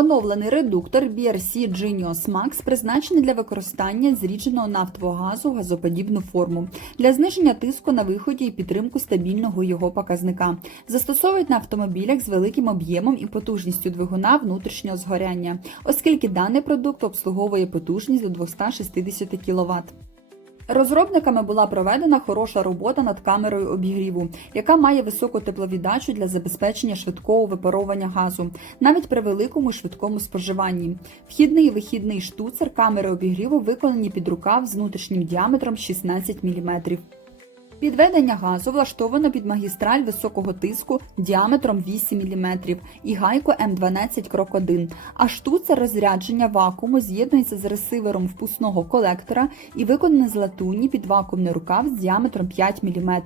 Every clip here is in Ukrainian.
Оновлений редуктор BRC Genius Max призначений для використання зрідженого нафтового газу в газоподібну форму для зниження тиску на виході і підтримку стабільного його показника. Застосовують на автомобілях з великим об'ємом і потужністю двигуна внутрішнього згоряння, оскільки даний продукт обслуговує потужність до 260 кВт. Розробниками була проведена хороша робота над камерою обігріву, яка має високу тепловіддачу для забезпечення швидкого випаровування газу, навіть при великому швидкому споживанні. Вхідний і вихідний штуцер камери обігріву виконані під рукав з внутрішнім діаметром 16 мм. Підведення газу влаштовано під магістраль високого тиску діаметром 8 мм і гайку М12 крок 1, а штуцер розрядження вакууму з'єднується з ресивером впускного колектора і виконаний з латуні під вакуумний рукав з діаметром 5 мм.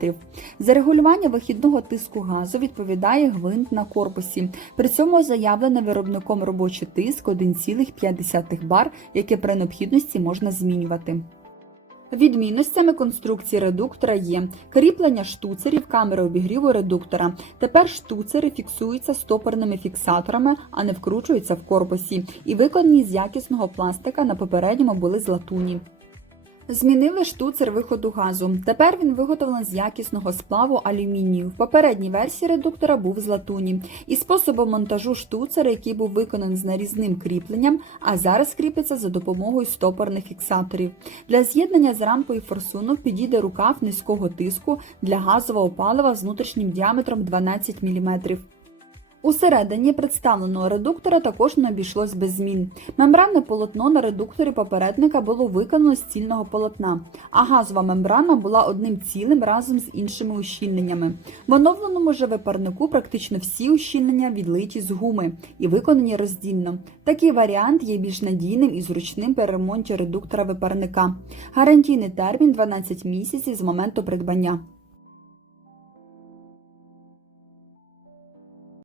За регулювання вихідного тиску газу відповідає гвинт на корпусі. При цьому заявлений виробником робочий тиск 1,5 бар, яке при необхідності можна змінювати. Відмінностями конструкції редуктора є кріплення штуцерів камери обігріву редуктора. Тепер штуцери фіксуються стопорними фіксаторами, а не вкручуються в корпусі, і виконані з якісного пластика на попередньому були з латуні. Змінили штуцер виходу газу. Тепер він виготовлений з якісного сплаву алюмінію. В попередній версії редуктора був з латуні. І способом монтажу штуцера, який був виконаний з нарізним кріпленням, а зараз кріпиться за допомогою стопорних фіксаторів. Для з'єднання з рампою форсунок підійде рукав низького тиску для газового палива з внутрішнім діаметром 12 мм. Усередині представленого редуктора також не обійшлось без змін. Мембранне полотно на редукторі попередника було виконано з цільного полотна, а газова мембрана була одним цілим разом з іншими ущільненнями. В оновленому же випарнику практично всі ущільнення відлиті з гуми і виконані роздільно. Такий варіант є більш надійним і зручним при ремонті редуктора випарника. Гарантійний термін 12 місяців з моменту придбання.